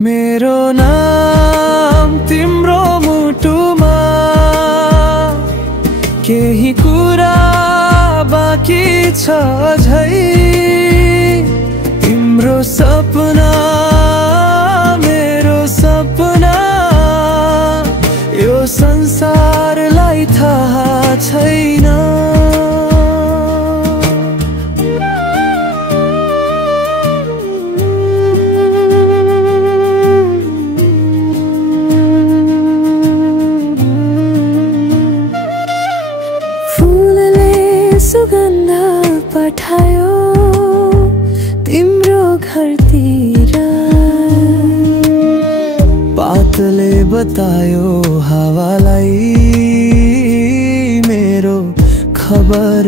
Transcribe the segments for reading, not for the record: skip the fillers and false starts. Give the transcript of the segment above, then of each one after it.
मेरो नाम तिम्रो मुटुमा केही कुरा बाँकी छ झै। तिम्रो सपना मेरो सपना यो संसारलाई थाहा छैन। सुगन्ध पठायो तिम्रो घरतिर, पातले बतायो हावालाई मेरो खबर।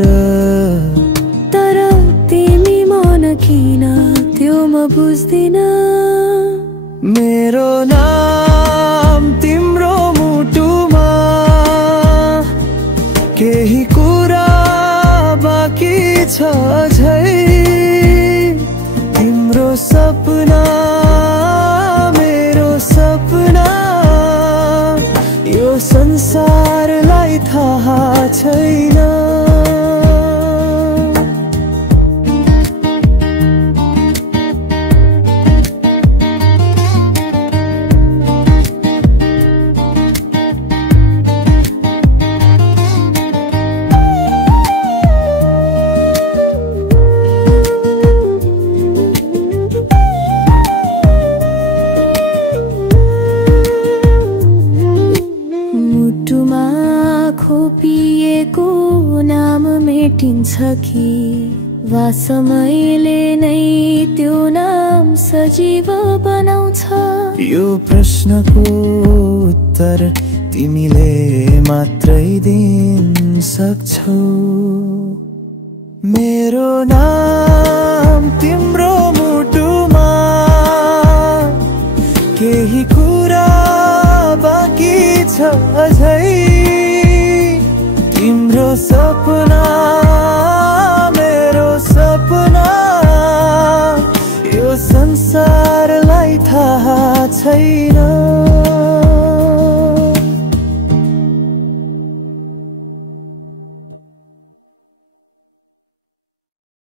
तर तिमी मन किन त्यो म बुझ्दिन। मेरो नाम तिम्रो मुटुमा केही कुरा बाँकी छ झै। तिम्रो सपना मेरो सपना यो संसारलाई थाहा छैन। खोपिएको नाम मेटिन्छ कि वा समयले नै त्यो नाम सजीव बनाउँछ? यो प्रश्नको उत्तर तिमीले मात्रै दिन सक्छौ। मेरो नाम तिम्रो मुटुमा केही कुरा बाँकी छ झै। तिम्रो सपना मेरो सपना यो संसारलाई थाहा छैन।